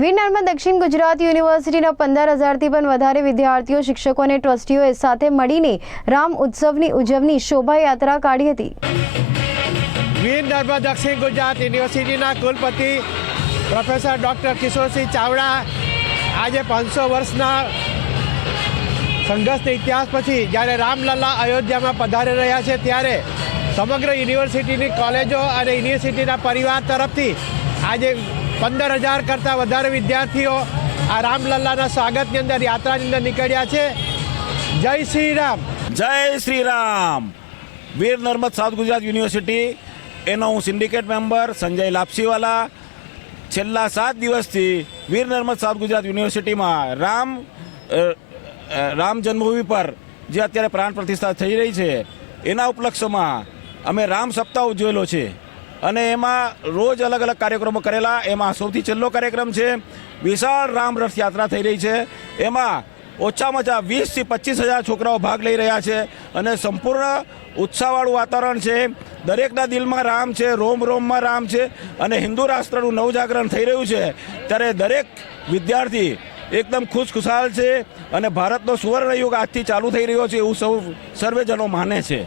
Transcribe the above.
વીર નર્મદ દક્ષિણ ગુજરાત યુનિવર્સિટીના પંદર હજારથી પણ વધારે વિદ્યાર્થીઓ, શિક્ષકો અને ટ્રસ્ટીઓએ સાથે મળીને રામ ઉત્સવની ઉજવણી શોભાયાત્રા કાઢી હતી. વીર નર્મદ દક્ષિણ ગુજરાત યુનિવર્સિટીના કુલપતિ પ્રોફેસર ડૉક્ટર કિશોરસિંહ ચાવડા આજે પાંચસો વર્ષના સંઘર્ષના ઇતિહાસ પછી જ્યારે રામલલ્લા અયોધ્યામાં પધારી રહ્યા છે, ત્યારે સમગ્ર યુનિવર્સિટીની કોલેજો અને યુનિવર્સિટીના પરિવાર તરફથી આજે પંદર હજાર કરતાં વધારે વિદ્યાર્થીઓ આ રામલલ્લાના સ્વાગતની અંદર, યાત્રાની અંદર નીકળ્યા છે. જય શ્રી રામ જય શ્રી રામ વીર નર્મદ સાઉથ ગુજરાત યુનિવર્સિટી, એનો હું સિન્ડિકેટ મેમ્બર સંજય લાપસીવાલા. છેલ્લા સાત દિવસથી વીર નર્મદ સાઉથ ગુજરાત યુનિવર્સિટીમાં રામ રામ જન્મભૂમિ પર જે અત્યારે પ્રાણ પ્રતિષ્ઠા થઈ રહી છે, એના ઉપલક્ષમાં અમે રામ સપ્તાહ ઉજવેલો છે. અને એમાં રોજ અલગ અલગ કાર્યક્રમો કરેલા. એમાં સૌથી છેલ્લો કાર્યક્રમ છે, વિશાળ રામ રથ યાત્રા થઈ રહી છે. એમાં ઓછામાં ઓછા વીસથી પચીસ હજાર છોકરાઓ ભાગ લઈ રહ્યા છે અને સંપૂર્ણ ઉત્સાહવાળું વાતાવરણ છે. દરેકના દિલમાં રામ છે, રોમ રોમમાં રામ છે અને હિન્દુ રાષ્ટ્રનું નવજાગરણ થઈ રહ્યું છે. ત્યારે દરેક વિદ્યાર્થી એકદમ ખુશખુશાલ છે અને ભારતનો સુવર્ણયુગ આજથી ચાલુ થઈ રહ્યો છે એવું સૌ, સર્વેજનો માને છે.